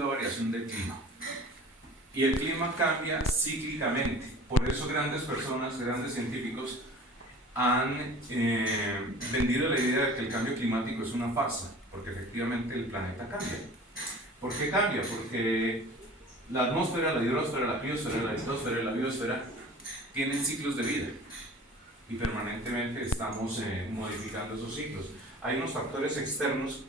la variación del clima. Y el clima cambia cíclicamente. Por eso grandes personas, grandes científicos han vendido la idea de que el cambio climático es una farsa, porque efectivamente el planeta cambia. ¿Por qué cambia? Porque la atmósfera, la hidrosfera, la criosfera, la litosfera y la biosfera tienen ciclos de vida y permanentemente estamos modificando esos ciclos. Hay unos factores externos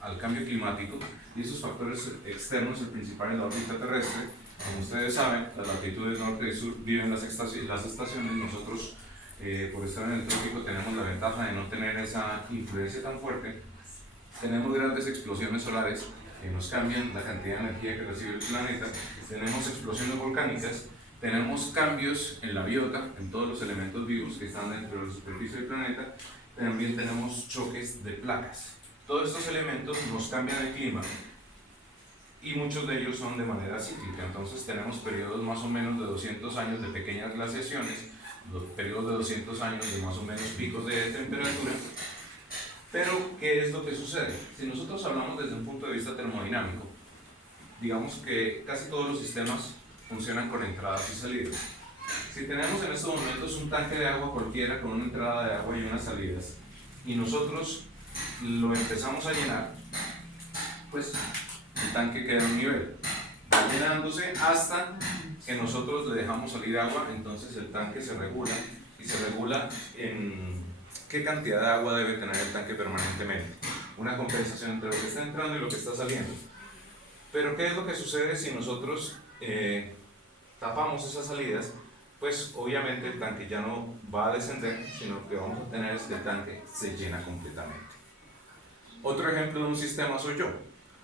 al cambio climático, y esos factores externos, el principal en la órbita terrestre. Como ustedes saben, las latitudes norte y sur viven las estaciones. Nosotros, por estar en el trópico, tenemos la ventaja de no tener esa influencia tan fuerte. Tenemos grandes explosiones solares que nos cambian la cantidad de energía que recibe el planeta. Tenemos explosiones volcánicas. Tenemos cambios en la biota, en todos los elementos vivos que están dentro de la superficie del planeta. También tenemos choques de placas. Todos estos elementos nos cambian el clima y muchos de ellos son de manera cíclica. Entonces tenemos periodos más o menos de 200 años de pequeñas glaciaciones, periodos de 200 años de más o menos picos de temperatura. Pero, ¿qué es lo que sucede? Si nosotros hablamos desde un punto de vista termodinámico, digamos que casi todos los sistemas funcionan con entradas y salidas. Si tenemos en estos momentos un tanque de agua cualquiera con una entrada de agua y unas salidas, y nosotros lo empezamos a llenar, pues el tanque queda en un nivel, va llenándose hasta que nosotros le dejamos salir agua. Entonces el tanque se regula, y se regula en qué cantidad de agua debe tener el tanque permanentemente, una compensación entre lo que está entrando y lo que está saliendo. Pero ¿qué es lo que sucede si nosotros tapamos esas salidas? Pues obviamente el tanque ya no va a descender, sino lo que vamos a tener es que el tanque se llena completamente. Otro ejemplo de un sistema soy yo.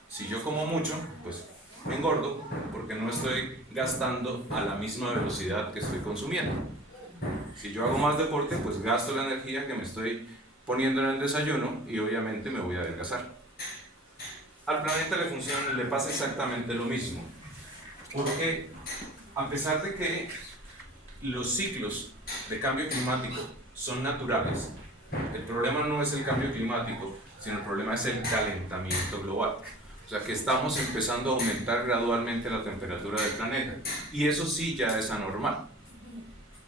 Si yo como mucho, pues me engordo porque no estoy gastando a la misma velocidad que estoy consumiendo. Si yo hago más deporte, pues gasto la energía que me estoy poniendo en el desayuno y obviamente me voy a adelgazar. Al planeta le pasa exactamente lo mismo, porque a pesar de que los ciclos de cambio climático son naturales, el problema no es el cambio climático, sino el problema es el calentamiento global. O sea que estamos empezando a aumentar gradualmente la temperatura del planeta, y eso sí ya es anormal.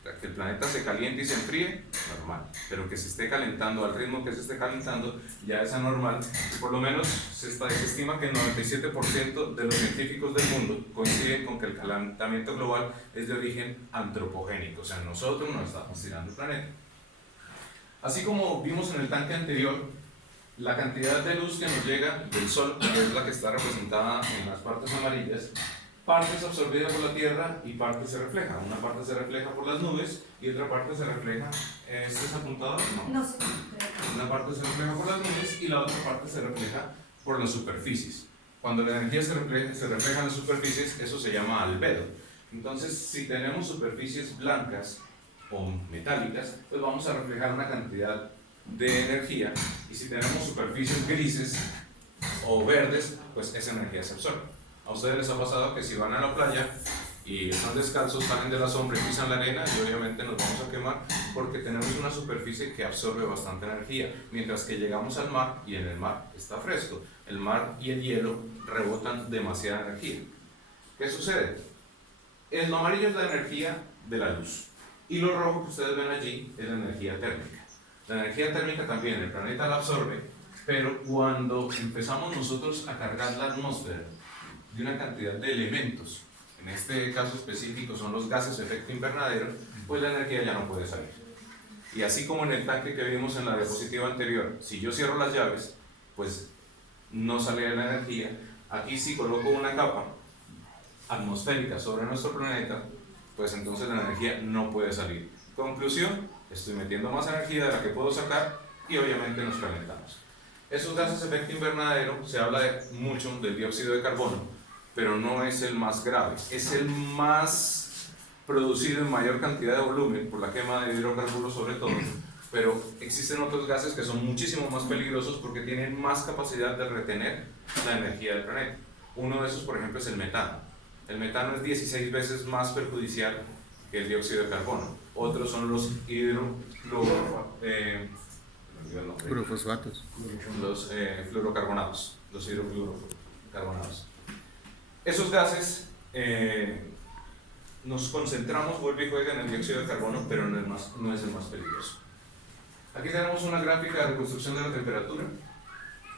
O sea, que el planeta se caliente y se enfríe, normal, pero que se esté calentando al ritmo que se esté calentando ya es anormal. Por lo menos se estima que el 97% de los científicos del mundo coinciden con que el calentamiento global es de origen antropogénico, o sea, nosotros nos estamos tirando el planeta. Así como vimos en el tanque anterior, la cantidad de luz que nos llega del Sol, que es la que está representada en las partes amarillas, parte es absorbida por la Tierra y parte se refleja. Una parte se refleja por las nubes y otra parte se refleja. ¿Este es apuntador? No. No sé. Una parte se refleja por las nubes y la otra parte se refleja por las superficies. Cuando la energía se refleja en las superficies, eso se llama albedo. Entonces, si tenemos superficies blancas o metálicas, pues vamos a reflejar una cantidad de energía, y si tenemos superficies grises o verdes, pues esa energía se absorbe. A ustedes les ha pasado que si van a la playa y están descalzos, salen de la sombra y pisan la arena, y obviamente nos vamos a quemar porque tenemos una superficie que absorbe bastante energía, mientras que llegamos al mar y en el mar está fresco. El mar y el hielo rebotan demasiada energía. ¿Qué sucede? Lo amarillo es la energía de la luz, y lo rojo que ustedes ven allí es la energía térmica. La energía térmica también el planeta la absorbe, pero cuando empezamos nosotros a cargar la atmósfera de una cantidad de elementos, en este caso específico son los gases de efecto invernadero, pues la energía ya no puede salir. Y así como en el tanque que vimos en la diapositiva anterior, si yo cierro las llaves, pues no sale la energía. Aquí si coloco una capa atmosférica sobre nuestro planeta, pues entonces la energía no puede salir. Conclusión: estoy metiendo más energía de la que puedo sacar y obviamente nos calentamos. Esos gases de efecto invernadero, se habla mucho del dióxido de carbono, pero no es el más grave, es el más producido en mayor cantidad de volumen por la quema de hidrocarburos sobre todo, pero existen otros gases que son muchísimo más peligrosos porque tienen más capacidad de retener la energía del planeta. Uno de esos, por ejemplo, es el metano. El metano es 16 veces más perjudicial que el dióxido de carbono. Otros son los fluorofosfatos. Los fluorocarbonados, los hidrofluorocarbonados. Esos gases nos concentramos, vuelve y juega en el dióxido de carbono, pero no es el más peligroso. Aquí tenemos una gráfica de reconstrucción de la temperatura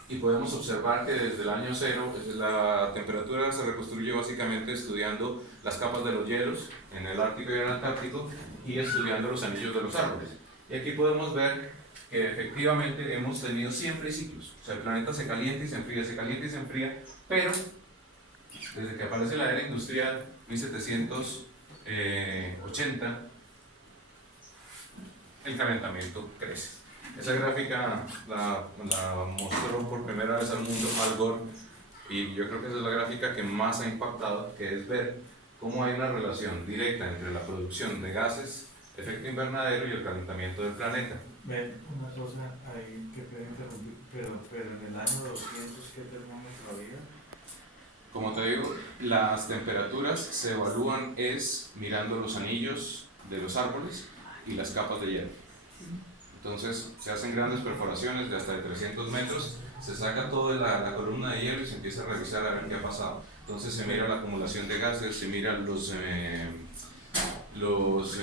y podemos observar que desde el año cero la temperatura se reconstruye básicamente estudiando las capas de los hielos en el Ártico y el Antártico y estudiando los anillos de los árboles. Y aquí podemos ver que efectivamente hemos tenido siempre ciclos. O sea, el planeta se calienta y se enfría, se calienta y se enfría, pero desde que aparece la era industrial, 1780, el calentamiento crece. Esa gráfica la mostró por primera vez al mundo Al Gore, y yo creo que esa es la gráfica que más ha impactado, que es ver cómo hay una relación directa entre la producción de gases, efecto invernadero y el calentamiento del planeta. Ven, una cosa ahí que puede interrumpir, pero en el año 200, ¿qué termómetro había? Como te digo, las temperaturas se evalúan es mirando los anillos de los árboles y las capas de hielo. Entonces se hacen grandes perforaciones de hasta de 300 metros, se saca toda la columna de hielo y se empieza a revisar a ver qué ha pasado. Entonces se mira la acumulación de gases, se miran los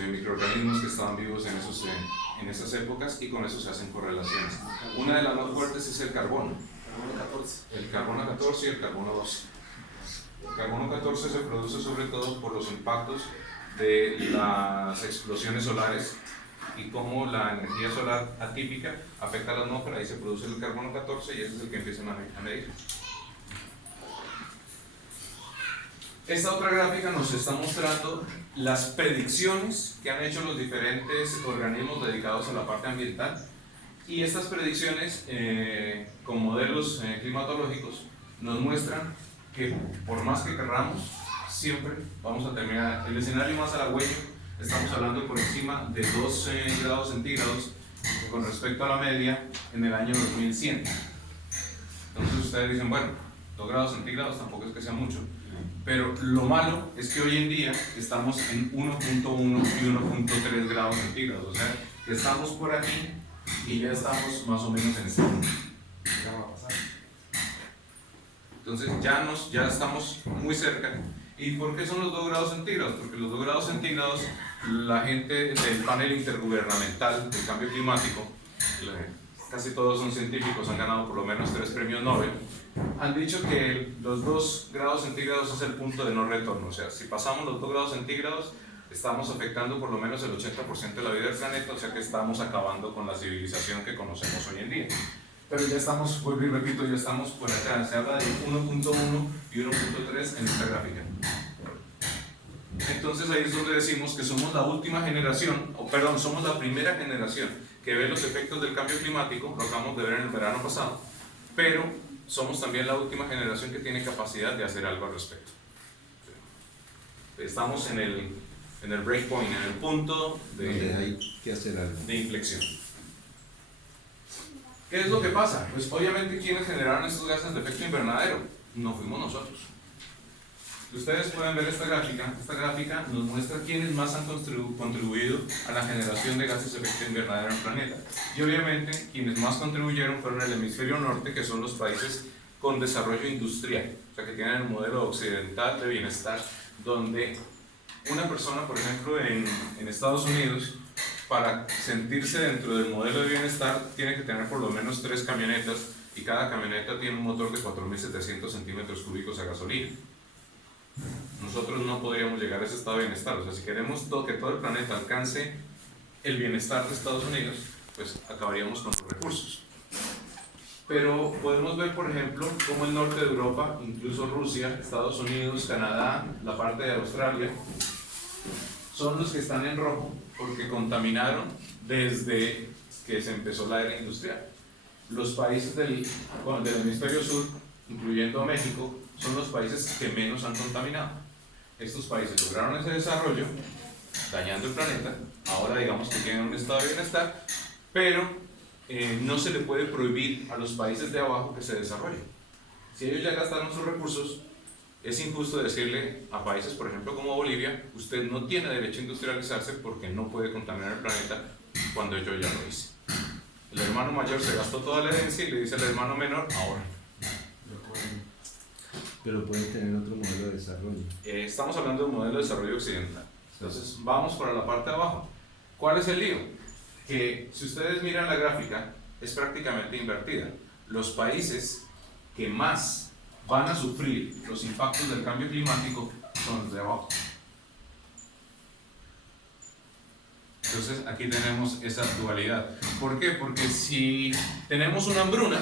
microorganismos que estaban vivos en esas épocas, y con eso se hacen correlaciones. Una de las más fuertes es el carbono. El carbono 14 y el carbono 12. El carbono 14 se produce sobre todo por los impactos de las explosiones solares y cómo la energía solar atípica afecta a la atmósfera, y se produce el carbono 14 y ese es el que empiezan a medir. Esta otra gráfica nos está mostrando las predicciones que han hecho los diferentes organismos dedicados a la parte ambiental, y estas predicciones con modelos climatológicos nos muestran que por más que querramos, siempre vamos a terminar el escenario más halagüeño. Estamos hablando por encima de 2 grados centígrados con respecto a la media en el año 2100. Entonces ustedes dicen, bueno, 2 grados centígrados tampoco es que sea mucho, pero lo malo es que hoy en día estamos en 1.1 y 1.3 grados centígrados, o sea, que estamos por aquí y ya estamos más o menos en este punto. Ya va a pasar. Entonces ya estamos muy cerca. ¿Y por qué son los 2 grados centígrados? Porque los 2 grados centígrados, la gente del panel intergubernamental del cambio climático, casi todos son científicos, han ganado por lo menos 3 premios Nobel, han dicho que los 2 grados centígrados es el punto de no retorno. O sea, si pasamos los 2 grados centígrados, estamos afectando por lo menos el 80% de la vida del planeta, o sea que estamos acabando con la civilización que conocemos hoy en día. Pero ya estamos, vuelvo y repito, ya estamos por acá. Se habla de 1.1 y 1.3 en esta gráfica. Entonces ahí es donde decimos que somos la última generación, o perdón, somos la primera generación que ve los efectos del cambio climático, lo acabamos de ver en el verano pasado, pero somos también la última generación que tiene capacidad de hacer algo al respecto. Estamos en el breakpoint, en el punto donde hay que hacer algo. De inflexión. ¿Qué es lo que pasa? Pues obviamente, ¿quiénes generaron estos gases de efecto invernadero? No fuimos nosotros. Ustedes pueden ver esta gráfica nos muestra quiénes más han contribuido a la generación de gases de efecto invernadero en el planeta. Y obviamente quienes más contribuyeron fueron el hemisferio norte, que son los países con desarrollo industrial, o sea que tienen el modelo occidental de bienestar, donde una persona, por ejemplo, en Estados Unidos, para sentirse dentro del modelo de bienestar, tiene que tener por lo menos 3 camionetas, y cada camioneta tiene un motor de 4.700 centímetros cúbicos a gasolina. Nosotros no podríamos llegar a ese estado de bienestar. O sea, si queremos que todo el planeta alcance el bienestar de Estados Unidos, pues acabaríamos con los recursos. Pero podemos ver, por ejemplo, cómo el norte de Europa, incluso Rusia, Estados Unidos, Canadá, la parte de Australia, son los que están en rojo porque contaminaron desde que se empezó la era industrial. Los países del hemisferio sur, incluyendo a México, son los países que menos han contaminado. Estos países lograron ese desarrollo dañando el planeta, ahora digamos que tienen un estado de bienestar, pero no se le puede prohibir a los países de abajo que se desarrollen. Si ellos ya gastaron sus recursos, es injusto decirle a países, por ejemplo, como Bolivia, usted no tiene derecho a industrializarse porque no puede contaminar el planeta cuando yo ya lo hice. El hermano mayor se gastó toda la herencia y le dice al hermano menor, ahora. Pero pueden tener otro modelo de desarrollo. Estamos hablando de un modelo de desarrollo occidental. Entonces, vamos para la parte de abajo. ¿Cuál es el lío? Que si ustedes miran la gráfica, es prácticamente invertida. Los países que más van a sufrir los impactos del cambio climático son los de abajo. Entonces, aquí tenemos esa dualidad. ¿Por qué? Porque si tenemos una hambruna,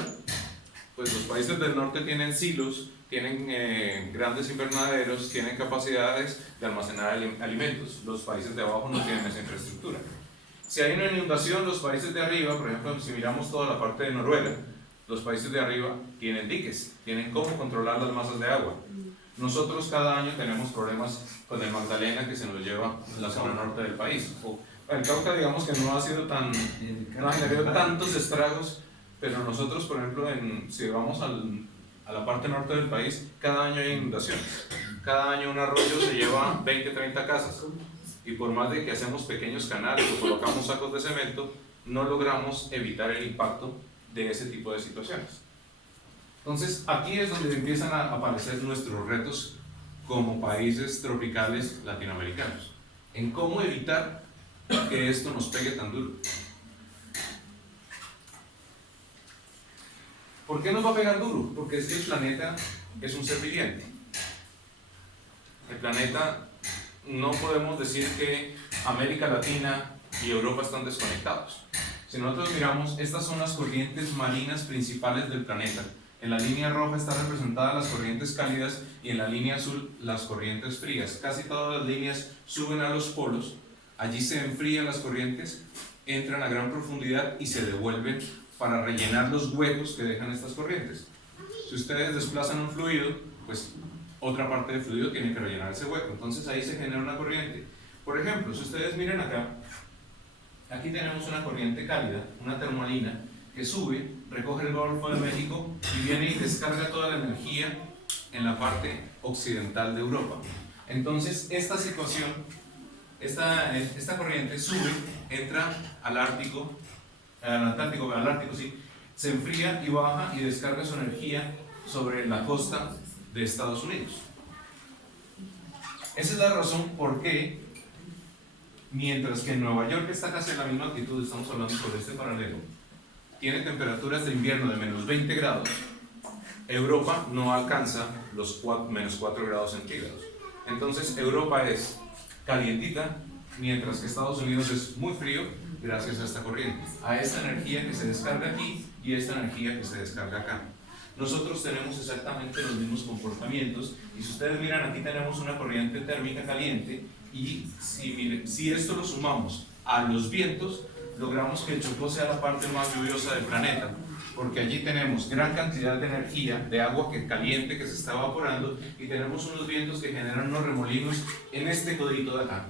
pues los países del norte tienen silos, tienen grandes invernaderos, tienen capacidades de almacenar alimentos. Los países de abajo no tienen esa infraestructura. Si hay una inundación, los países de arriba, por ejemplo, si miramos toda la parte de Noruega, los países de arriba tienen diques, tienen cómo controlar las masas de agua. Nosotros cada año tenemos problemas con el Magdalena que se nos lleva a la zona norte del país. El Cauca, digamos que no ha sido no ha generado tantos estragos, pero nosotros, por ejemplo, si vamos a la parte norte del país, cada año hay inundaciones. Cada año un arroyo se lleva 20, 30 casas. Y por más de que hacemos pequeños canales o colocamos sacos de cemento, no logramos evitar el impacto de ese tipo de situaciones. Entonces, aquí es donde empiezan a aparecer nuestros retos como países tropicales latinoamericanos, en cómo evitar que esto nos pegue tan duro. ¿Por qué nos va a pegar duro? Porque es que el planeta es un ser viviente. El planeta, no podemos decir que América Latina y Europa están desconectados. Si nosotros miramos, estas son las corrientes marinas principales del planeta. En la línea roja están representadas las corrientes cálidas y en la línea azul las corrientes frías. Casi todas las líneas suben a los polos, allí se enfrían las corrientes, entran a gran profundidad y se devuelven para rellenar los huecos que dejan estas corrientes. Si ustedes desplazan un fluido, pues otra parte del fluido tiene que rellenar ese hueco. Entonces ahí se genera una corriente. Por ejemplo, si ustedes miran acá, aquí tenemos una corriente cálida, una termalina, que sube, recoge el Golfo de México y viene y descarga toda la energía en la parte occidental de Europa. Entonces, esta situación, esta corriente sube, entra al Ártico, al Ártico, sí, se enfría y baja y descarga su energía sobre la costa de Estados Unidos. Esa es la razón por qué, mientras que en Nueva York está casi a la misma altitud, estamos hablando sobre este paralelo, tiene temperaturas de invierno de menos 20 grados, Europa no alcanza los menos 4 grados centígrados. Entonces Europa es calientita, mientras que Estados Unidos es muy frío gracias a esta corriente, a esta energía que se descarga aquí y esta energía que se descarga acá. Nosotros tenemos exactamente los mismos comportamientos y si ustedes miran, aquí tenemos una corriente térmica caliente y si esto lo sumamos a los vientos, logramos que el Chocó sea la parte más lluviosa del planeta, porque allí tenemos gran cantidad de energía, de agua caliente que se está evaporando y tenemos unos vientos que generan unos remolinos en este codito de acá.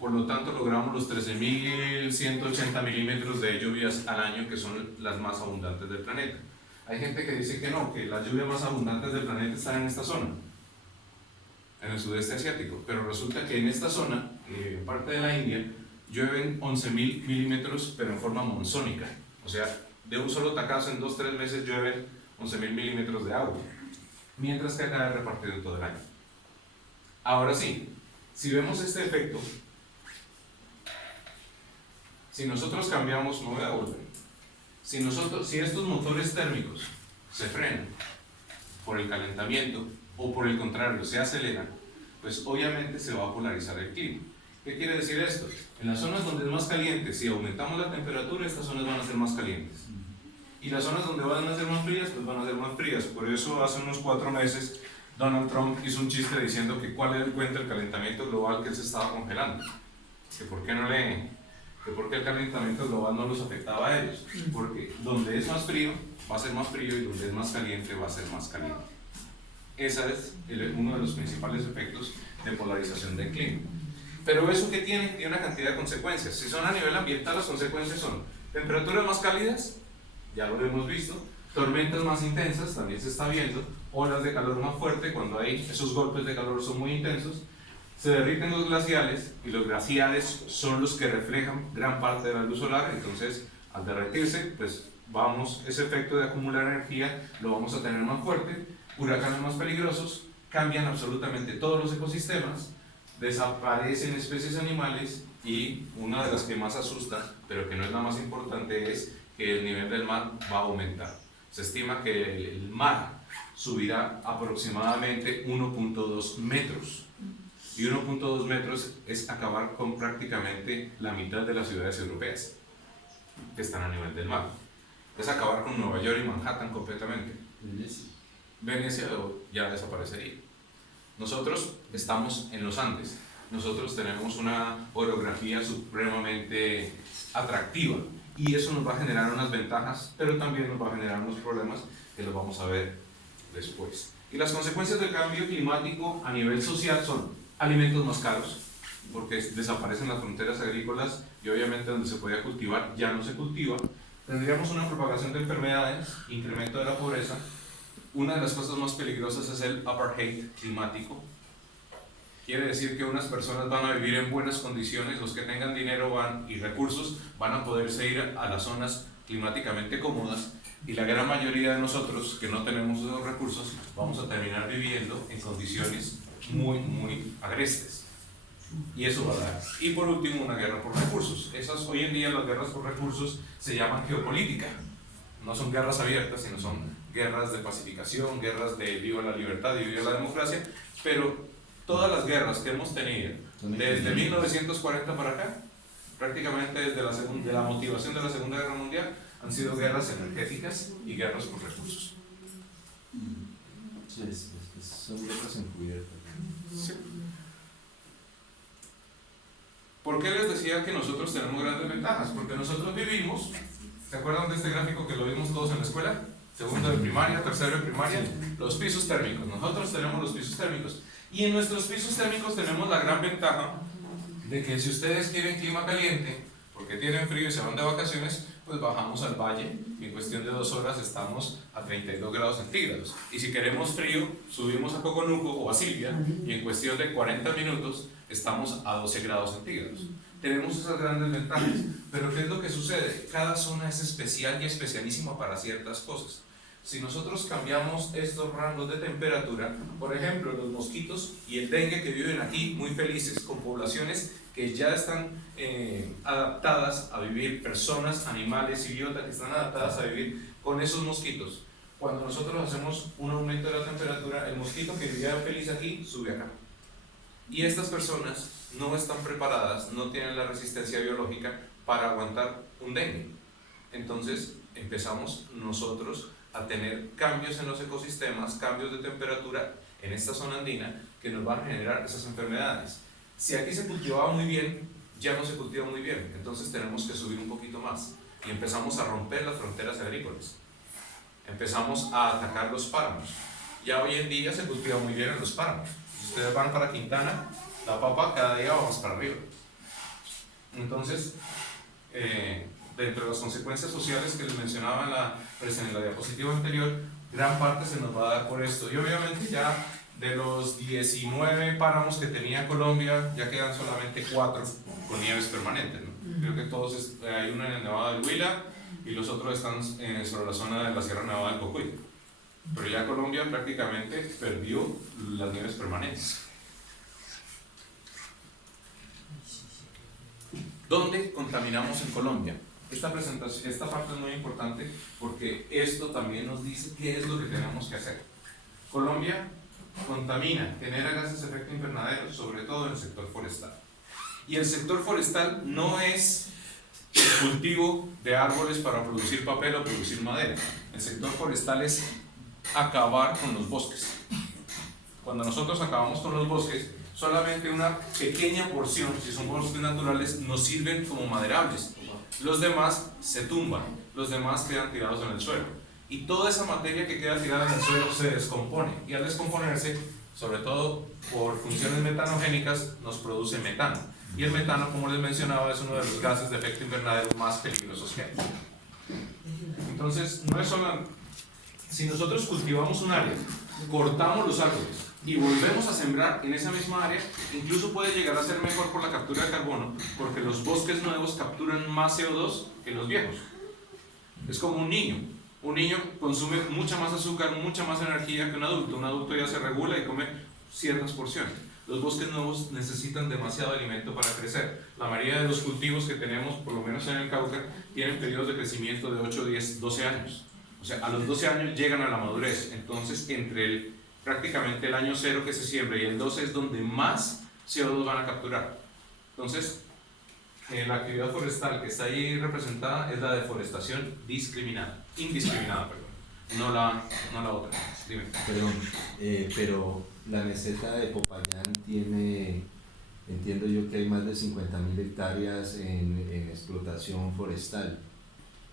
Por lo tanto, logramos los 13.180 milímetros de lluvias al año, que son las más abundantes del planeta. Hay gente que dice que no, que las lluvias más abundantes del planeta están en esta zona, en el sudeste asiático, pero resulta que en esta zona, parte de la India, llueven 11.000 milímetros, pero en forma monzónica. O sea, de un solo tacazo en 2-3 meses llueven 11.000 milímetros de agua, mientras que acá es repartido en todo el año. Ahora sí, si vemos este efecto, si nosotros cambiamos, no voy a volver, si estos motores térmicos se frenan por el calentamiento o por el contrario se aceleran, pues obviamente se va a polarizar el clima. ¿Qué quiere decir esto? En las zonas donde es más caliente, si aumentamos la temperatura, estas zonas van a ser más calientes. Y las zonas donde van a ser más frías, pues van a ser más frías. Por eso hace unos 4 meses Donald Trump hizo un chiste diciendo que cuál era el cuento del calentamiento global, que él se estaba congelando. Que por qué el calentamiento global no los afectaba a ellos. Porque donde es más frío, va a ser más frío, y donde es más caliente, va a ser más caliente. Ese es uno de los principales efectos de polarización del clima. Pero eso que tiene una cantidad de consecuencias. Si son a nivel ambiental, las consecuencias son temperaturas más cálidas, ya lo hemos visto, tormentas más intensas, también se está viendo, olas de calor más fuerte, cuando hay esos golpes de calor son muy intensos, se derriten los glaciales, y los glaciales son los que reflejan gran parte de la luz solar. Entonces, al derretirse, pues ese efecto de acumular energía lo vamos a tener más fuerte. huracanes más peligrosos, cambian absolutamente todos los ecosistemas, desaparecen especies animales y una de las que más asusta, pero que no es la más importante, es que el nivel del mar va a aumentar. Se estima que el mar subirá aproximadamente 1.2 metros. Y 1.2 metros es acabar con prácticamente la mitad de las ciudades europeas que están a nivel del mar. Es acabar con Nueva York y Manhattan completamente. Venecia ya desaparecería. Nosotros estamos en los Andes. Nosotros tenemos una orografía supremamente atractiva y eso nos va a generar unas ventajas, pero también nos va a generar unos problemas que los vamos a ver después. Y las consecuencias del cambio climático a nivel social son alimentos más caros, porque desaparecen las fronteras agrícolas y obviamente donde se podía cultivar ya no se cultiva. Tendríamos una propagación de enfermedades, incremento de la pobreza. Una de las cosas más peligrosas es el apartheid climático. Quiere decir que unas personas van a vivir en buenas condiciones, los que tengan dinero y recursos van a poderse ir a las zonas climáticamente cómodas, y la gran mayoría de nosotros que no tenemos esos recursos vamos a terminar viviendo en condiciones muy agrestes. Y eso va a dar. Y por último, una guerra por recursos. Hoy en día las guerras por recursos se llaman geopolítica. No son guerras abiertas, sino son guerras de pacificación, guerras de viva la libertad y viva la democracia, pero todas las guerras que hemos tenido desde 1940 para acá, prácticamente desde la motivación de la Segunda Guerra Mundial, han sido guerras energéticas y guerras por recursos. Sí, son guerras encubiertas. Sí. ¿Por qué les decía que nosotros tenemos grandes ventajas? Porque nosotros vivimos, ¿se acuerdan de este gráfico que lo vimos todos en la escuela? Segundo de primaria, tercero de primaria, los pisos térmicos. Nosotros tenemos los pisos térmicos. Y en nuestros pisos térmicos tenemos la gran ventaja de que si ustedes quieren clima caliente, porque tienen frío y se van de vacaciones, pues bajamos al valle y en cuestión de 2 horas estamos a 32 grados centígrados. Y si queremos frío, subimos a Coconuco o a Silvia y en cuestión de 40 minutos estamos a 12 grados centígrados. Tenemos esas grandes ventajas, pero ¿qué es lo que sucede? Cada zona es especial y especialísima para ciertas cosas. Si nosotros cambiamos estos rangos de temperatura, por ejemplo, los mosquitos y el dengue que viven aquí muy felices, con poblaciones que ya están adaptadas a vivir, personas, animales y biotas que están adaptadas a vivir con esos mosquitos. Cuando nosotros hacemos un aumento de la temperatura, el mosquito que vivía feliz aquí sube acá. Y estas personas no están preparadas, no tienen la resistencia biológica para aguantar un dengue. Entonces empezamos nosotros a tener cambios en los ecosistemas, cambios de temperatura en esta zona andina que nos van a generar esas enfermedades. Si aquí se cultivaba muy bien, ya no se cultiva muy bien, entonces tenemos que subir un poquito más y empezamos a romper las fronteras agrícolas. Empezamos a atacar los páramos. Ya hoy en día se cultiva muy bien en los páramos. Si ustedes van para Quintana, la papa cada día va más para arriba. Entonces, dentro de las consecuencias sociales que les mencionaba en la diapositiva anterior, gran parte se nos va a dar por esto. Y obviamente ya de los 19 páramos que tenía Colombia, ya quedan solamente 4 con nieves permanentes, ¿no? Creo que todos, hay uno en el Nevado del Huila y los otros están sobre la zona de la Sierra Nevada del Cocuy. Pero ya Colombia prácticamente perdió las nieves permanentes. ¿Dónde contaminamos en Colombia? Esta parte es muy importante porque esto también nos dice qué es lo que tenemos que hacer. Colombia contamina, genera gases de efecto invernadero, sobre todo en el sector forestal. Y el sector forestal no es el cultivo de árboles para producir papel o producir madera. El sector forestal es acabar con los bosques. Cuando nosotros acabamos con los bosques, solamente una pequeña porción, si son bosques naturales, nos sirven como maderables. Los demás se tumban, los demás quedan tirados en el suelo. Y toda esa materia que queda tirada en el suelo se descompone. Y al descomponerse, sobre todo por funciones metanogénicas, nos produce metano. Y el metano, como les mencionaba, es uno de los gases de efecto invernadero más peligrosos que hay. Entonces, no es solo... Si nosotros cultivamos un área, cortamos los árboles y volvemos a sembrar en esa misma área, incluso puede llegar a ser mejor por la captura de carbono, porque los bosques nuevos capturan más CO2 que los viejos. Es como un niño. Un niño consume mucha más azúcar, mucha más energía que un adulto. Un adulto ya se regula y come ciertas porciones. Los bosques nuevos necesitan demasiado alimento para crecer. La mayoría de los cultivos que tenemos, por lo menos en el Cauca, tienen periodos de crecimiento de 8, 10, 12 años. O sea, a los 12 años llegan a la madurez. Entonces, prácticamente el año 0 que se siembra y el 12 es donde más CO2 van a capturar. Entonces, la actividad forestal que está ahí representada es la deforestación indiscriminada, no la otra. Dime. Perdón, pero la meseta de Popayán tiene, entiendo yo que hay más de 50.000 hectáreas en explotación forestal.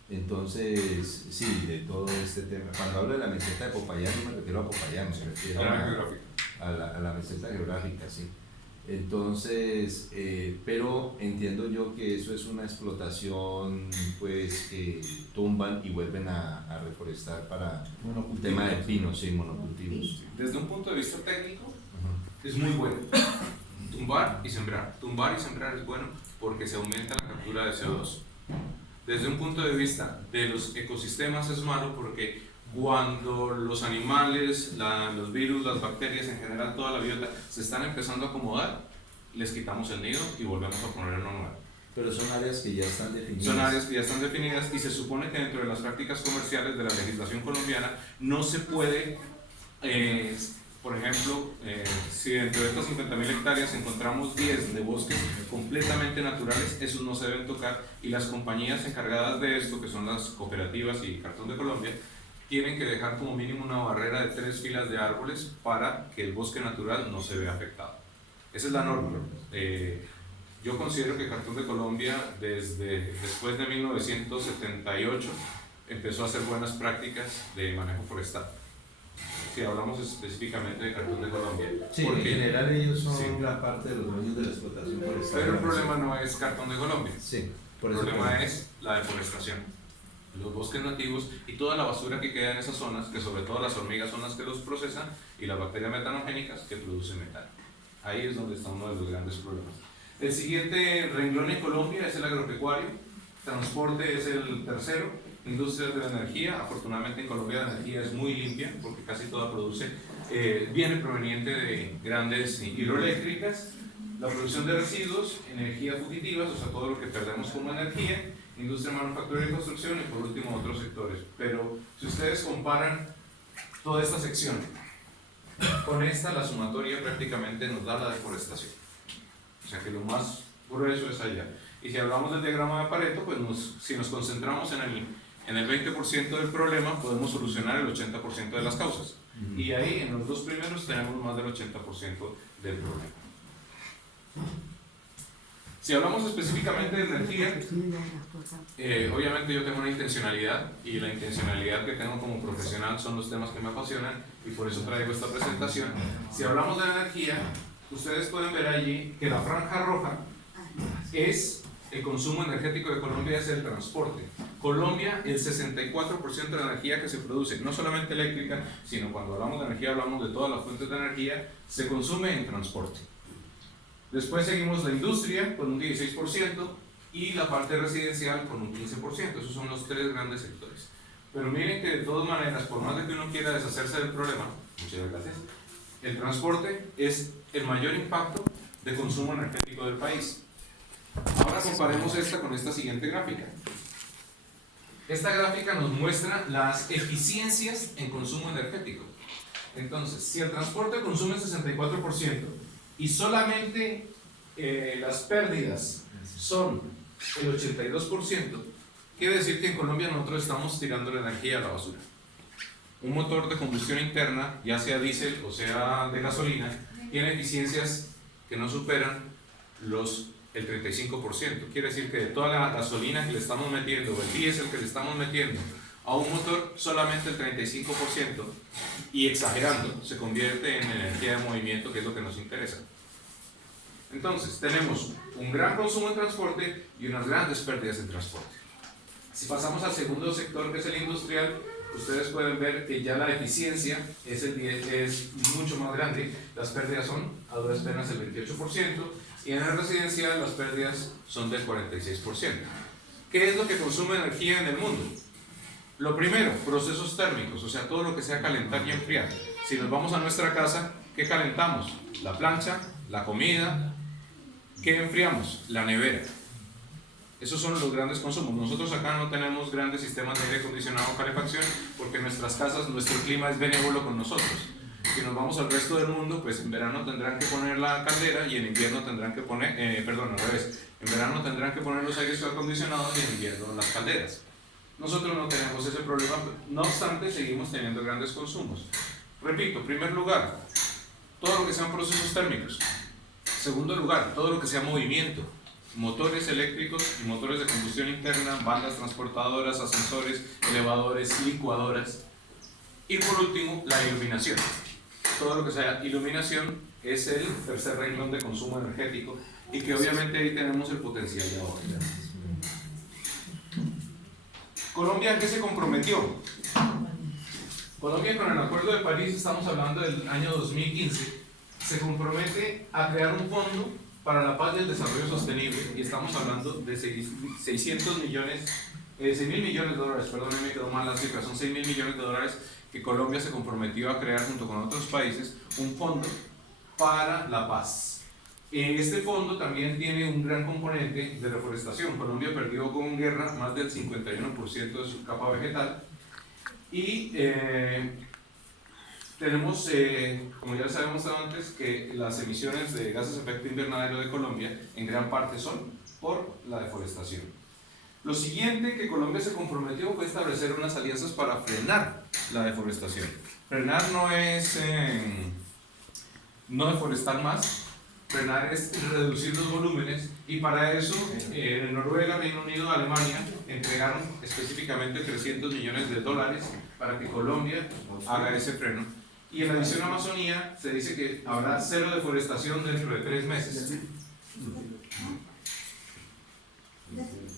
Entonces, sí, de todo este tema. Cuando hablo de la meseta de Popayán no me refiero a Popayán, me refiero a la meseta geográfica, sí. Entonces, pero entiendo yo que eso es una explotación pues que tumban y vuelven a reforestar para un tema de pinos, sí, monocultivos. Desde un punto de vista técnico, es muy bueno. Tumbar y sembrar. Tumbar y sembrar es bueno porque se aumenta la captura de CO2. Desde un punto de vista de los ecosistemas es malo porque cuando los animales, los virus, las bacterias, en general toda la biota se están empezando a acomodar, les quitamos el nido y volvemos a poner uno nuevo. Pero son áreas que ya están definidas. Son áreas que ya están definidas y se supone que dentro de las prácticas comerciales de la legislación colombiana no se puede, por ejemplo, si dentro de estas 50.000 hectáreas encontramos 10 de bosques completamente naturales, esos no se deben tocar y las compañías encargadas de esto, que son las cooperativas y Cartón de Colombia, tienen que dejar como mínimo una barrera de 3 filas de árboles para que el bosque natural no se vea afectado. Esa es la norma. Yo considero que Cartón de Colombia, después de 1978, empezó a hacer buenas prácticas de manejo forestal. Si hablamos específicamente de Cartón de Colombia. Sí, porque en general ellos son gran parte de los dueños de la explotación forestal. Pero el problema no es Cartón de Colombia. Sí, el problema es la deforestación. Los bosques nativos y toda la basura que queda en esas zonas, que sobre todo las hormigas son las que los procesan, y las bacterias metanogénicas que producen metano. Ahí es donde está uno de los grandes problemas. El siguiente renglón en Colombia es el agropecuario, transporte es el tercero, industrias de la energía. Afortunadamente en Colombia la energía es muy limpia porque casi toda viene proveniente de grandes hidroeléctricas, la producción de residuos, energías fugitivas, o sea todo lo que perdemos como energía, industria manufacturera y construcción y por último otros sectores. Pero si ustedes comparan toda esta sección con esta, la sumatoria prácticamente nos da la deforestación. O sea que lo más grueso es allá. Y si hablamos del diagrama de Pareto, pues si nos concentramos en el 20% del problema, podemos solucionar el 80% de las causas. Y ahí en los dos primeros tenemos más del 80% del problema. Si hablamos específicamente de energía, obviamente yo tengo una intencionalidad y la intencionalidad que tengo como profesional son los temas que me apasionan y por eso traigo esta presentación. Si hablamos de energía, ustedes pueden ver allí que la franja roja es el consumo energético de Colombia, es el transporte. Colombia, el 64% de la energía que se produce, no solamente eléctrica, sino cuando hablamos de energía hablamos de todas las fuentes de energía, se consume en transporte. Después seguimos la industria con un 16% y la parte residencial con un 15%. Esos son los tres grandes sectores. Pero miren que de todas maneras, por más de que uno quiera deshacerse del problema, muchas gracias, el transporte es el mayor impacto de consumo energético del país. Ahora comparemos esta con esta siguiente gráfica. Esta gráfica nos muestra las eficiencias en consumo energético. Entonces, si el transporte consume el 64%, y solamente las pérdidas son el 82%, quiere decir que en Colombia nosotros estamos tirando la energía a la basura. Un motor de combustión interna, ya sea diésel o sea de gasolina, tiene eficiencias que no superan el 35%. Quiere decir que de toda la gasolina que le estamos metiendo, o el diésel que le estamos metiendo a un motor, solamente el 35%, y exagerando, se convierte en energía de movimiento, que es lo que nos interesa. Entonces, tenemos un gran consumo en transporte y unas grandes pérdidas en transporte. Si pasamos al segundo sector, que es el industrial, ustedes pueden ver que ya la eficiencia es mucho más grande. Las pérdidas son a duras penas el 28%, y en el residencial las pérdidas son del 46%. ¿Qué es lo que consume energía en el mundo? Lo primero, procesos térmicos, o sea, todo lo que sea calentar y enfriar. Si nos vamos a nuestra casa, ¿qué calentamos? La plancha, la comida. ¿Qué enfriamos? La nevera. Esos son los grandes consumos. Nosotros acá no tenemos grandes sistemas de aire acondicionado o calefacción porque en nuestras casas nuestro clima es benévolo con nosotros. Si nos vamos al resto del mundo, pues en verano tendrán que poner la caldera y en invierno tendrán que poner, al revés, en verano tendrán que poner los aires acondicionados y en invierno las calderas. Nosotros no tenemos ese problema, no obstante seguimos teniendo grandes consumos. Repito, en primer lugar, todo lo que sean procesos térmicos. Segundo lugar, todo lo que sea movimiento, motores eléctricos y motores de combustión interna, bandas transportadoras, ascensores, elevadores, licuadoras. Y por último, la iluminación. Todo lo que sea iluminación es el tercer renglón de consumo energético y que obviamente ahí tenemos el potencial de ahorro. ¿Colombia a qué se comprometió? Colombia con el Acuerdo de París, estamos hablando del año 2015, se compromete a crear un fondo para la paz y el desarrollo sostenible y estamos hablando de 6.000 millones de dólares, perdón, me quedó mal la cifra, son 6.000 millones de dólares que Colombia se comprometió a crear junto con otros países un fondo para la paz. Este fondo también tiene un gran componente de reforestación. Colombia perdió con guerra más del 51% de su capa vegetal y tenemos, como ya les había mostrado antes, que las emisiones de gases de efecto invernadero de Colombia en gran parte son por la deforestación. Lo siguiente que Colombia se comprometió fue establecer unas alianzas para frenar la deforestación. Frenar no es no deforestar más, frenar es reducir los volúmenes y para eso Noruega, Reino Unido, Alemania entregaron específicamente 300 millones de dólares para que Colombia haga ese freno. Y en la misión Amazonía se dice que habrá cero deforestación dentro de 3 meses.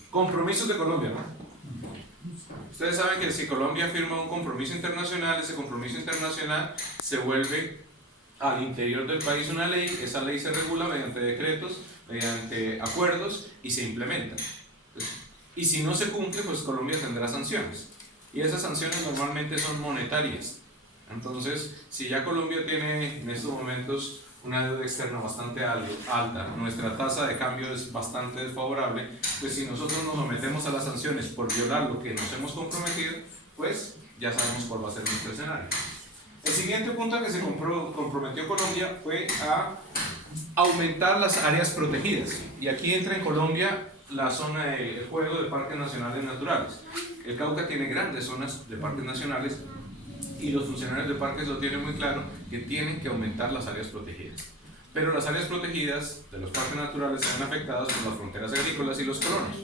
Compromisos de Colombia, ¿no? Ustedes saben que si Colombia firma un compromiso internacional, ese compromiso internacional se vuelve al interior del país una ley, esa ley se regula mediante decretos, mediante acuerdos y se implementa. Y si no se cumple, pues Colombia tendrá sanciones. Y esas sanciones normalmente son monetarias. Entonces, si ya Colombia tiene en estos momentos una deuda externa bastante alta, nuestra tasa de cambio es bastante desfavorable, pues si nosotros nos sometemos a las sanciones por violar lo que nos hemos comprometido, pues ya sabemos cuál va a ser nuestro escenario. El siguiente punto a que se comprometió Colombia fue a aumentar las áreas protegidas. Y aquí entra en Colombia la zona de juego de parques nacionales naturales. El Cauca tiene grandes zonas de parques nacionales y los funcionarios de parques lo tienen muy claro que tienen que aumentar las áreas protegidas. Pero las áreas protegidas de los parques naturales se ven afectadas por las fronteras agrícolas y los colonos.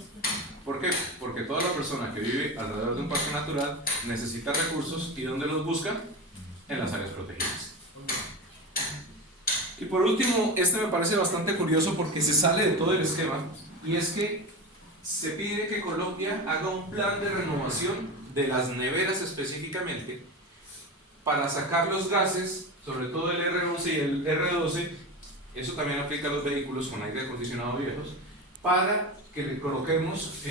¿Por qué? Porque toda la persona que vive alrededor de un parque natural necesita recursos y ¿dónde los busca? En las áreas protegidas. Y por último, este me parece bastante curioso porque se sale de todo el esquema y es que se pide que Colombia haga un plan de renovación de las neveras específicamente para sacar los gases, sobre todo el R11 y el R12, eso también aplica a los vehículos con aire acondicionado viejos, para que le coloquemos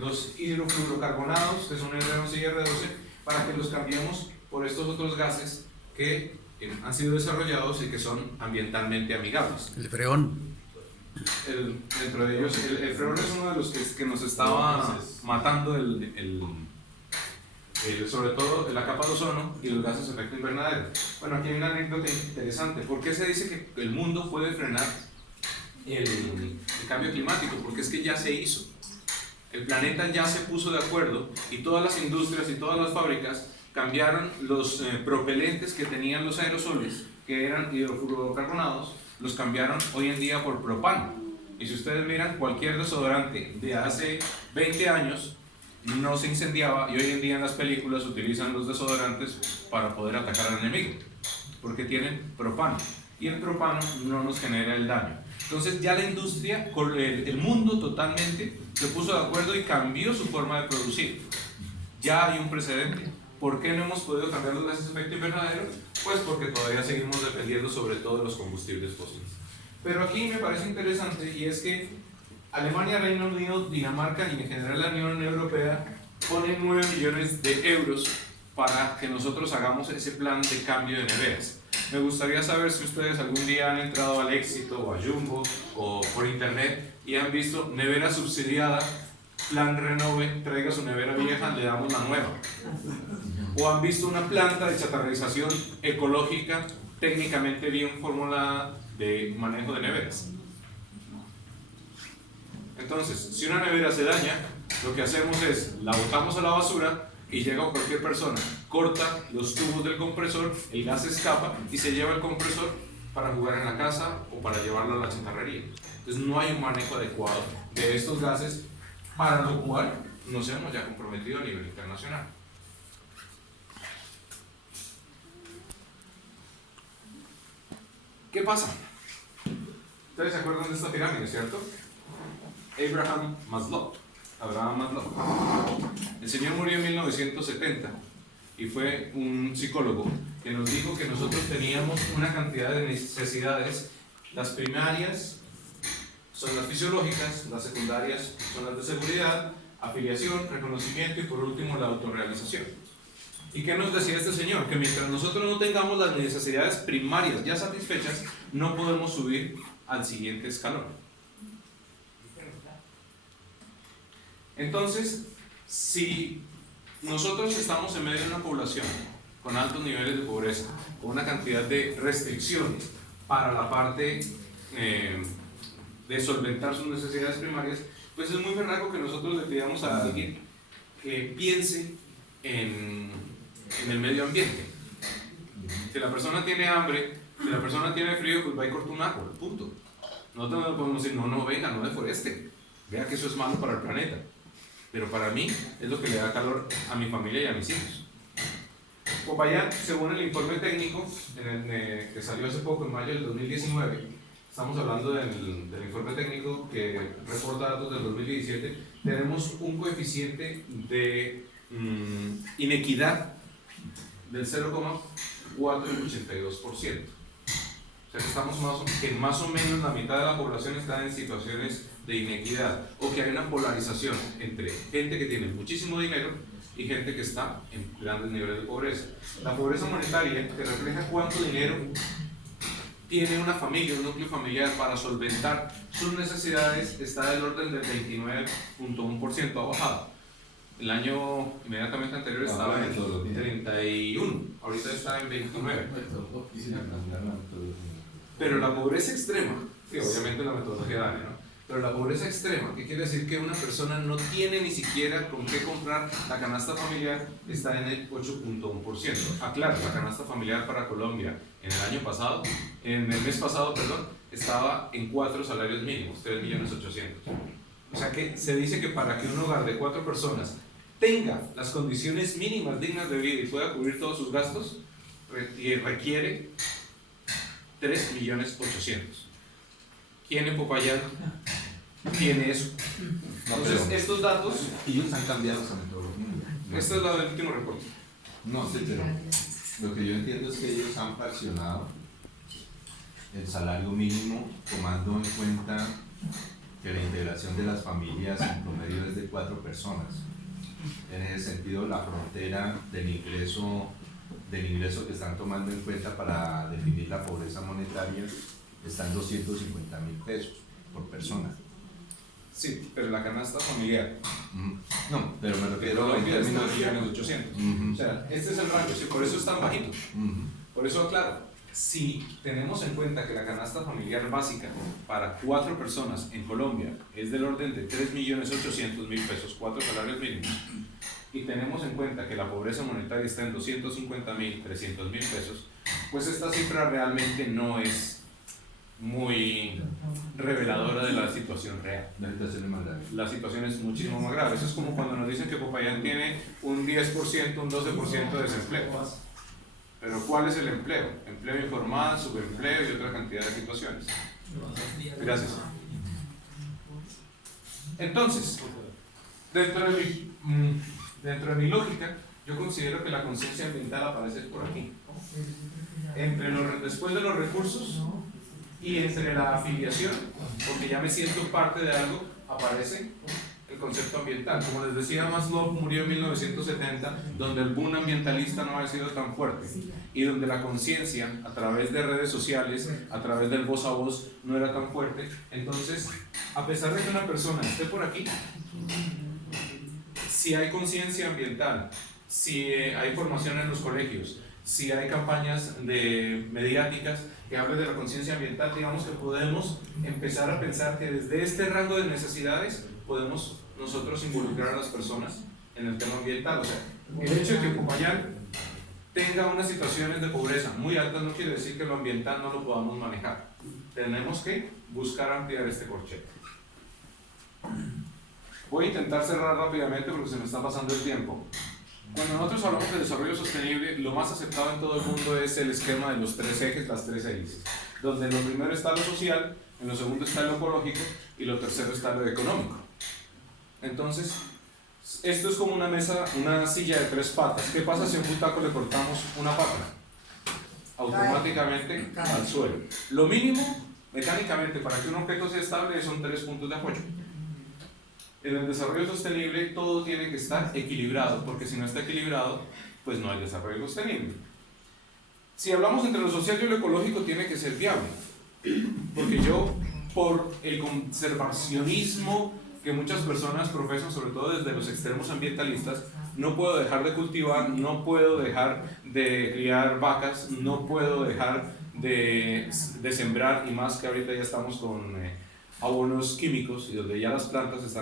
los hidrofluorocarbonados, que son R11 y R12, para que los cambiemos por estos otros gases que han sido desarrollados y que son ambientalmente amigables. El freón. Dentro de ellos, el freón es uno de los que nos estaba matando sobre todo la capa de ozono y los gases de efecto invernadero. Bueno, aquí hay una anécdota interesante. ¿Por qué se dice que el mundo puede frenar el cambio climático? Porque es que ya se hizo. El planeta ya se puso de acuerdo y todas las industrias y todas las fábricas cambiaron los propelentes que tenían los aerosoles, que eran hidrofluorocarbonados, los cambiaron hoy en día por propano. Y si ustedes miran, cualquier desodorante de hace 20 años no se incendiaba y hoy en día en las películas utilizan los desodorantes para poder atacar al enemigo, porque tienen propano y el propano no nos genera el daño. Entonces ya la industria, el mundo totalmente se puso de acuerdo y cambió su forma de producir. Ya hay un precedente. ¿Por qué no hemos podido cambiar los gases de efecto invernadero? Pues porque todavía seguimos dependiendo sobre todo de los combustibles fósiles. Pero aquí me parece interesante y es que Alemania, Reino Unido, Dinamarca y en general la Unión Europea pone 9 millones de euros para que nosotros hagamos ese plan de cambio de neveras. Me gustaría saber si ustedes algún día han entrado al Éxito o a Jumbo o por internet y han visto nevera subsidiada, plan renove, traiga su nevera vieja, le damos la nueva. O han visto una planta de chatarrización ecológica técnicamente bien formulada de manejo de neveras. Entonces, si una nevera se daña, lo que hacemos es la botamos a la basura y llega cualquier persona, corta los tubos del compresor, el gas escapa y se lleva el compresor para jugar en la casa o para llevarlo a la chatarrería. Entonces no hay un manejo adecuado de estos gases, para lo cual nos hemos ya comprometido a nivel internacional. ¿Qué pasa? Ustedes se acuerdan de esta pirámide, ¿cierto? Abraham Maslow. El señor murió en 1970 y fue un psicólogo que nos dijo que nosotros teníamos una cantidad de necesidades. Las primarias son las fisiológicas, las secundarias son las de seguridad, afiliación, reconocimiento y por último la autorrealización. ¿Y qué nos decía este señor? Que mientras nosotros no tengamos las necesidades primarias ya satisfechas, no podemos subir al siguiente escalón. Entonces, si nosotros estamos en medio de una población con altos niveles de pobreza, con una cantidad de restricciones para la parte de solventar sus necesidades primarias, pues es muy berraco que nosotros le pidamos a alguien que piense en el medio ambiente. Si la persona tiene hambre, si la persona tiene frío, pues va y corta un árbol, punto. Nosotros no podemos decir, no, venga, no deforeste, vea que eso es malo para el planeta. Pero para mí es lo que le da calor a mi familia y a mis hijos. Popayán, según el informe técnico que salió hace poco, en mayo del 2019, estamos hablando del informe técnico que reporta datos del 2017, tenemos un coeficiente de inequidad del 0,482%. O sea que estamos más o menos la mitad de la población está en situaciones de inequidad, o que hay una polarización entre gente que tiene muchísimo dinero y gente que está en grandes niveles de pobreza. La pobreza monetaria, que refleja cuánto dinero tiene una familia, un núcleo familiar para solventar sus necesidades, está del orden del 29.1%, ha bajado. El año inmediatamente anterior estaba en 31, ahorita está en 29. Pero la pobreza extrema, que obviamente la metodología daña, ¿no? Pero la pobreza extrema, que quiere decir que una persona no tiene ni siquiera con qué comprar la canasta familiar, está en el 8.1%. Aclaro, la canasta familiar para Colombia en el mes pasado, estaba en 4 salarios mínimos, 3.800.000. O sea que se dice que para que un hogar de 4 personas tenga las condiciones mínimas dignas de vida y pueda cubrir todos sus gastos, requiere 3.800.000. ¿Quién en Popayán tiene eso? Entonces, estos datos... Ellos han cambiado esa metodología. Esta es la del último reporte. No sé, pero lo que yo entiendo es que ellos han fraccionado el salario mínimo tomando en cuenta que la integración de las familias en promedio es de 4 personas. En ese sentido, la frontera del ingreso que están tomando en cuenta para definir la pobreza monetaria está en 250.000 pesos por persona. Sí, pero la canasta familiar. No, pero me refiero en términos de 3.800.000. O sea, este es el rango, sí, por eso es tan bajito. Por eso, claro, si tenemos en cuenta que la canasta familiar básica para 4 personas en Colombia es del orden de 3.800.000 pesos, 4 salarios mínimos, y tenemos en cuenta que la pobreza monetaria está en 250.000, 300.000 pesos, pues esta cifra realmente no es muy reveladora de la situación real. La situación es más grave. La situación es muchísimo más grave. Eso es como cuando nos dicen que Popayán tiene un 10%, un 12% de desempleo. Pero ¿cuál es el empleo? Empleo informal, subempleo y otra cantidad de situaciones. Gracias. Entonces, dentro de mi lógica, yo considero que la conciencia ambiental aparece por aquí. Después de los recursos y entre la afiliación, porque ya me siento parte de algo, aparece el concepto ambiental. Como les decía, Maslow murió en 1970, donde el boom ambientalista no había sido tan fuerte y donde la conciencia a través de redes sociales, a través del voz a voz, no era tan fuerte. Entonces, a pesar de que una persona esté por aquí, si hay conciencia ambiental, si hay formación en los colegios, si hay campañas mediáticas que hablen de la conciencia ambiental, digamos que podemos empezar a pensar que desde este rango de necesidades podemos nosotros involucrar a las personas en el tema ambiental. O sea, el hecho de que Popayán tenga unas situaciones de pobreza muy altas no quiere decir que lo ambiental no lo podamos manejar. Tenemos que buscar ampliar este corchete. Voy a intentar cerrar rápidamente porque se me está pasando el tiempo. Cuando nosotros hablamos de desarrollo sostenible, lo más aceptado en todo el mundo es el esquema de los tres ejes, las tres hélices, donde en lo primero está lo social, en lo segundo está lo ecológico y lo tercero está lo económico. Entonces, esto es como una mesa, una silla de tres patas. ¿Qué pasa si a un butaco le cortamos una pata? Automáticamente al suelo. Lo mínimo, mecánicamente, para que un objeto sea estable son 3 puntos de apoyo. En el desarrollo sostenible todo tiene que estar equilibrado, porque si no está equilibrado, pues no hay desarrollo sostenible. Si hablamos entre lo social y lo ecológico, tiene que ser viable, porque yo, por el conservacionismo que muchas personas profesan, sobre todo desde los extremos ambientalistas, no puedo dejar de cultivar, no puedo dejar de criar vacas, no puedo dejar de sembrar, y más que ahorita ya estamos con abonos químicos y donde ya las plantas y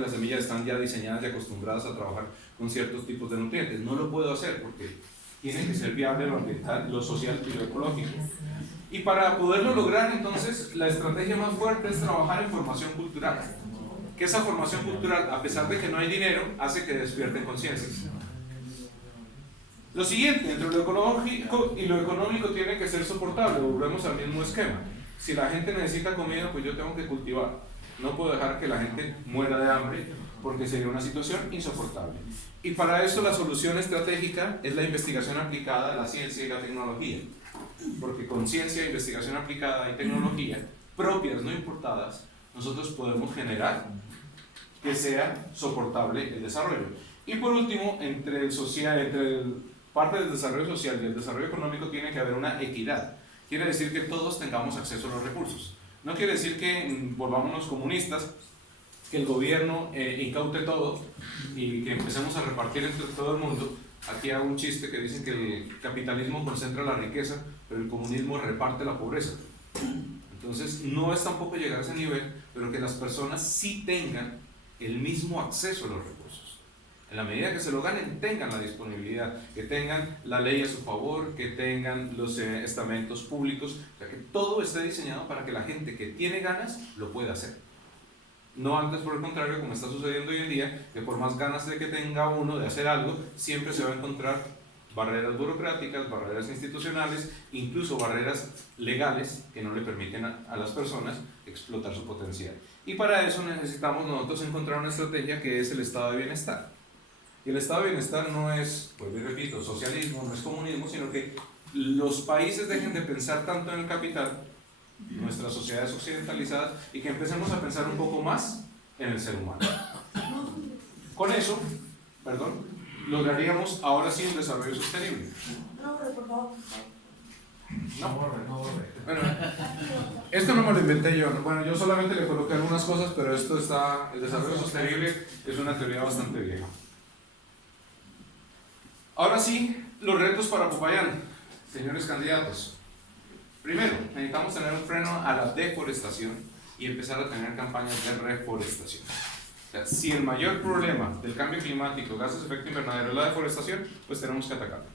las semillas están ya diseñadas y acostumbradas a trabajar con ciertos tipos de nutrientes. No lo puedo hacer porque tiene que ser viable lo ambiental, lo social y lo ecológico. Y para poderlo lograr, entonces, la estrategia más fuerte es trabajar en formación cultural. Que esa formación cultural, a pesar de que no hay dinero, hace que despierten conciencias. Lo siguiente, entre lo ecológico y lo económico tiene que ser soportable. Volvemos al mismo esquema. Si la gente necesita comida, pues yo tengo que cultivar. No puedo dejar que la gente muera de hambre porque sería una situación insoportable. Y para eso la solución estratégica es la investigación aplicada a la ciencia y la tecnología. Porque con ciencia, investigación aplicada y tecnología propias, no importadas, nosotros podemos generar que sea soportable el desarrollo. Y por último, entre parte del desarrollo social y el desarrollo económico tiene que haber una equidad. Quiere decir que todos tengamos acceso a los recursos. No quiere decir que volvámonos comunistas, que el gobierno incaute todo y que empecemos a repartir entre todo el mundo. Aquí hago un chiste que dicen que el capitalismo concentra la riqueza, pero el comunismo reparte la pobreza. Entonces, no es tampoco llegar a ese nivel, pero que las personas sí tengan el mismo acceso a los recursos. En la medida que se lo ganen, tengan la disponibilidad, que tengan la ley a su favor, que tengan los estamentos públicos, o sea, que todo esté diseñado para que la gente que tiene ganas lo pueda hacer. No antes, por el contrario, como está sucediendo hoy en día, que por más ganas de que tenga uno de hacer algo, siempre se va a encontrar barreras burocráticas, barreras institucionales, incluso barreras legales que no le permiten a las personas explotar su potencial. Y para eso necesitamos nosotros encontrar una estrategia que es el estado de bienestar. Y el estado de bienestar no es, pues yo repito, socialismo, no es comunismo, sino que los países dejen de pensar tanto en el capital, nuestras sociedades occidentalizadas, y que empecemos a pensar un poco más en el ser humano. Con eso, lograríamos ahora sí un desarrollo sostenible. Bueno, esto no me lo inventé yo. Bueno, yo solamente le coloqué algunas cosas, pero el desarrollo sostenible es una teoría bastante vieja. Ahora sí, los retos para Popayán, señores candidatos. Primero, necesitamos tener un freno a la deforestación y empezar a tener campañas de reforestación. O sea, si el mayor problema del cambio climático, gases de efecto invernadero, es la deforestación, pues tenemos que atacarlo.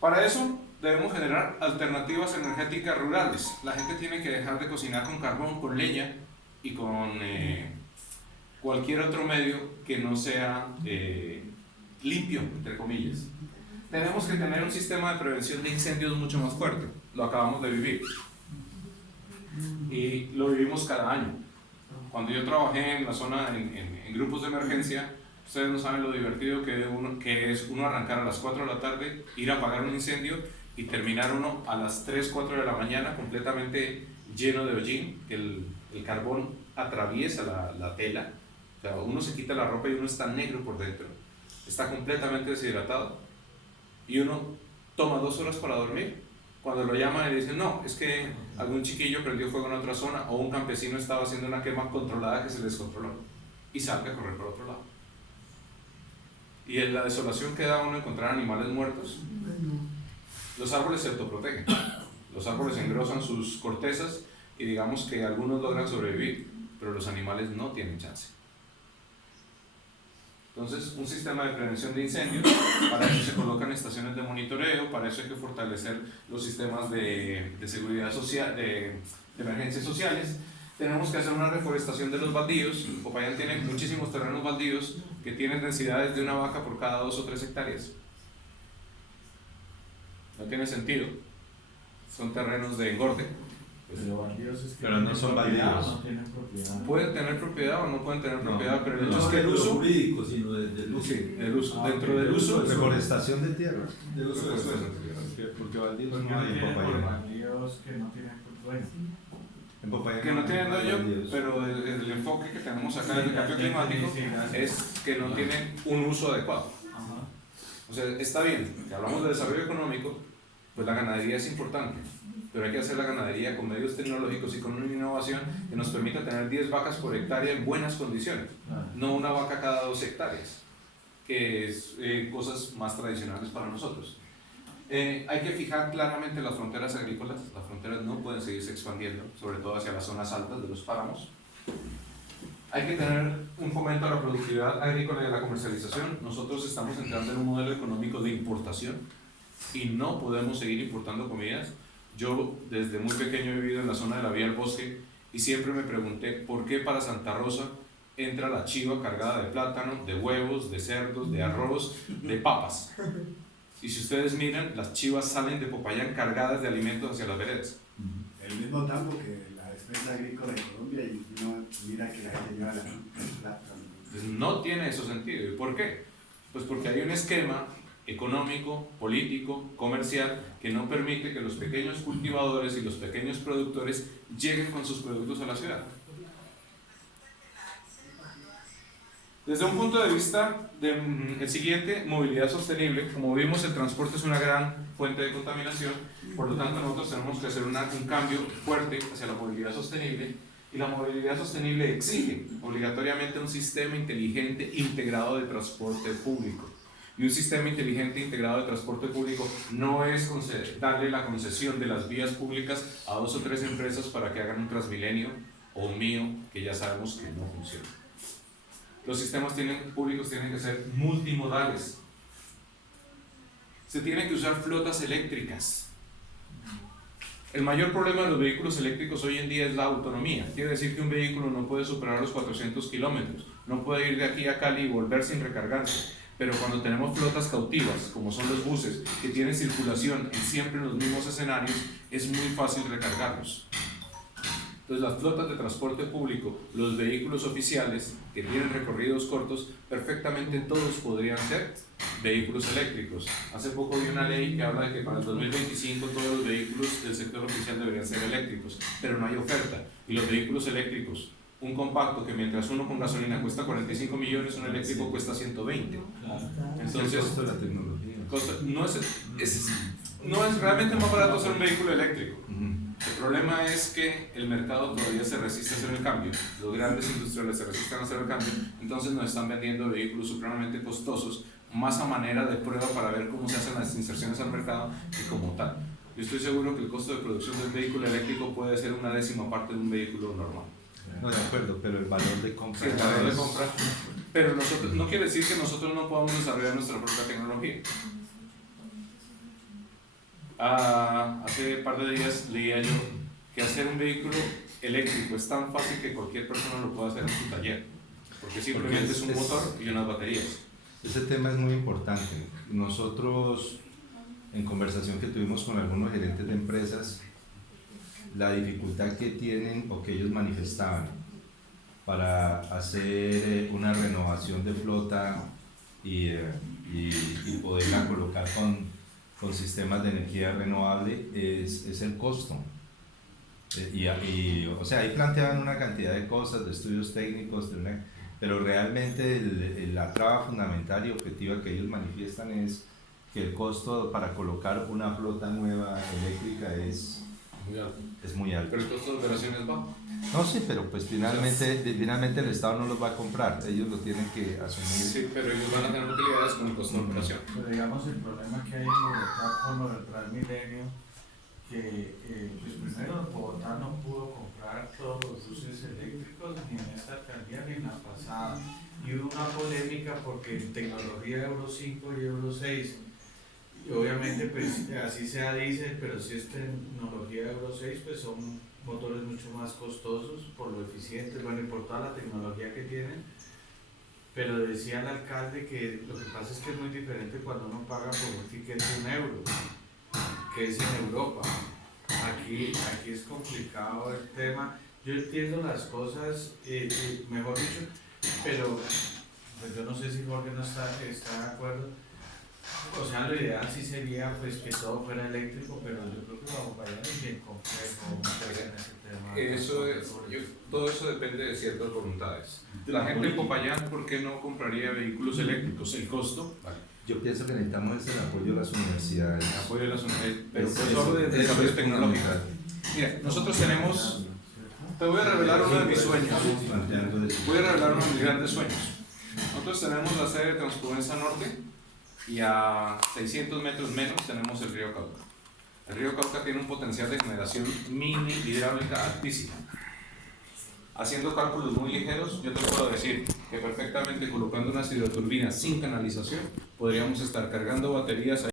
Para eso debemos generar alternativas energéticas rurales. La gente tiene que dejar de cocinar con carbón, con leña y con cualquier otro medio que no sea limpio, entre comillas. Tenemos que tener un sistema de prevención de incendios mucho más fuerte. Lo acabamos de vivir. Y lo vivimos cada año. Cuando yo trabajé en la zona, en grupos de emergencia, ustedes no saben lo divertido que es uno arrancar a las 4 de la tarde, ir a apagar un incendio y terminar uno a las 3, 4 de la mañana completamente lleno de hollín. El carbón atraviesa la tela, o sea, uno se quita la ropa y uno está negro por dentro, está completamente deshidratado, y uno toma 2 horas para dormir. Cuando lo llaman y le dicen, no, es que algún chiquillo prendió fuego en otra zona o un campesino estaba haciendo una quema controlada que se les descontroló, y salga a correr por otro lado. Y en la desolación que da uno encontrar animales muertos. Los árboles se autoprotegen, los árboles engrosan sus cortezas y digamos que algunos logran sobrevivir, pero los animales no tienen chance. Entonces, un sistema de prevención de incendios, para eso se colocan estaciones de monitoreo, para eso hay que fortalecer los sistemas de seguridad social, de emergencias sociales. Tenemos que hacer una reforestación de los baldíos. Popayán tiene muchísimos terrenos baldíos que tienen densidades de una vaca por cada 2 o 3 hectáreas. No tiene sentido. Son terrenos de engorde. Pero baldíos es que Pero no son baldíos. no tienen propiedad. Pueden tener propiedad o no pueden tener propiedad, pero el hecho No es que el uso. jurídico, sino del uso. Sí, el uso. Ah, Dentro ok. del uso. Reforestación de tierras. Del uso del suelo. Porque baldíos Porque no no hay en tienen por Popayán. baldíos que no tienen dueño. En Popayán Que no tienen hay dueño, baldíos. pero el enfoque que tenemos acá del cambio climático es que no tienen un uso adecuado. Ajá. O sea, está bien, que hablamos de desarrollo económico, pues la ganadería es importante, pero hay que hacer la ganadería con medios tecnológicos y con una innovación que nos permita tener 10 vacas por hectárea en buenas condiciones, Claro. no una vaca cada 2 hectáreas, que es cosas más tradicionales para nosotros. Hay que fijar claramente las fronteras agrícolas. Las fronteras no pueden seguirse expandiendo, sobre todo hacia las zonas altas de los páramos. Hay que tener un fomento a la productividad agrícola y a la comercialización. Nosotros estamos entrando en un modelo económico de importación y no podemos seguir importando comidas. Yo desde muy pequeño he vivido en la zona de la Vía del Bosque y siempre me pregunté por qué para Santa Rosa entra la chiva cargada de plátano, de huevos, de cerdos, de arroz, de papas. Y si ustedes miran, las chivas salen de Popayán cargadas de alimentos hacia las veredas. El mismo tambo que la despensa agrícola de Colombia y uno mira que la gente lleva la plata. Entonces, no tiene eso sentido. ¿Y por qué? Pues porque hay un esquema económico, político, comercial que no permite que los pequeños cultivadores y los pequeños productores lleguen con sus productos a la ciudad. Desde un punto de vista el siguiente, movilidad sostenible. Como vimos, el transporte es una gran fuente de contaminación, por lo tanto nosotros tenemos que hacer un cambio fuerte hacia la movilidad sostenible, y la movilidad sostenible exige obligatoriamente un sistema inteligente integrado de transporte público. Y un sistema inteligente integrado de transporte público no es darle la concesión de las vías públicas a 2 o 3 empresas para que hagan un Transmilenio o un mío, que ya sabemos que no funciona. Los sistemas públicos tienen que ser multimodales. Se tienen que usar flotas eléctricas. El mayor problema de los vehículos eléctricos hoy en día es la autonomía. Quiere decir que un vehículo no puede superar los 400 kilómetros, no puede ir de aquí a Cali y volver sin recargarse. Pero cuando tenemos flotas cautivas, como son los buses, que tienen circulación siempre en los mismos escenarios, es muy fácil recargarlos. Entonces, las flotas de transporte público, los vehículos oficiales que tienen recorridos cortos, perfectamente todos podrían ser vehículos eléctricos. Hace poco vi una ley que habla de que para el 2025 todos los vehículos del sector oficial deberían ser eléctricos, pero no hay oferta. Y los vehículos eléctricos, un compacto que mientras uno con gasolina cuesta 45 millones, un eléctrico cuesta 120. Entonces, el costo de la tecnología. no es realmente más barato hacer un vehículo eléctrico. Ujú. El problema es que el mercado todavía se resiste a hacer el cambio, los grandes industriales se resisten a hacer el cambio, entonces nos están vendiendo vehículos supremamente costosos, más a manera de prueba para ver cómo se hacen las inserciones al mercado que como tal. Yo estoy seguro que el costo de producción del vehículo eléctrico puede ser una 10ª parte de un vehículo normal. No, de acuerdo, pero el valor de compra. Sí, el valor de compra. Pero no quiere decir que nosotros no podamos desarrollar nuestra propia tecnología. Hace un par de días leía yo que hacer un vehículo eléctrico es tan fácil que cualquier persona lo puede hacer en su taller, porque simplemente es un motor y unas baterías. Ese tema es muy importante. Nosotros, en conversación que tuvimos con algunos gerentes de empresas, la dificultad que tienen o que ellos manifestaban para hacer una renovación de flota y poderla colocar con sistemas de energía renovable es el costo. O sea, ahí planteaban una cantidad de cosas, de estudios técnicos, pero realmente la traba fundamental y objetiva que ellos manifiestan es que el costo para colocar una flota nueva eléctrica es Muy alto. muy alto. Pero el costo de operación es bajo. No, sí, pero pues finalmente el Estado no los va a comprar, ellos lo tienen que asumir. Sí, pero ellos van a tener utilidades con el costo de operación. Pero digamos el problema que hay en Bogotá con lo del Transmilenio, que pues primero Bogotá no pudo comprar todos los buses eléctricos ni en esta alcaldía ni en la pasada. Y hubo una polémica porque en tecnología Euro 5 y Euro 6, y obviamente pues así sea diésel, pero si es tecnología Euro 6 pues son motores mucho más costosos por lo eficientes, bueno, y por toda la tecnología que tienen. Pero decía el alcalde que lo que pasa es que es muy diferente cuando uno paga por un ticket de €1, que es en Europa. Aquí es complicado el tema. Yo entiendo las cosas, mejor dicho, pero pues yo no sé si Jorge no está de acuerdo. O sea, lo ideal sí sería pues que todo fuera eléctrico, pero yo creo que vamos para allá es bien complejo meterse en ese tema. Todo eso depende de ciertas voluntades. La gente en Popayán, ¿por qué no compraría vehículos eléctricos? El costo, Yo pienso que necesitamos el apoyo de las universidades. apoyo de las universidades, pero Eso- pues solo de eso desarrollo es tecnológico. fundamental. Mira, nosotros tenemos, te voy a revelar uno de mis sueños. Planteando eso. Voy a revelar uno de mis grandes sueños. Nosotros tenemos la sede de Transpudensa Norte y a 600 metros menos tenemos el río Cauca. El río Cauca tiene un potencial de generación mini hidráulica altísimo. Haciendo cálculos muy ligeros, yo te puedo decir que perfectamente colocando unas hidroturbinas sin canalización, podríamos estar cargando baterías ahí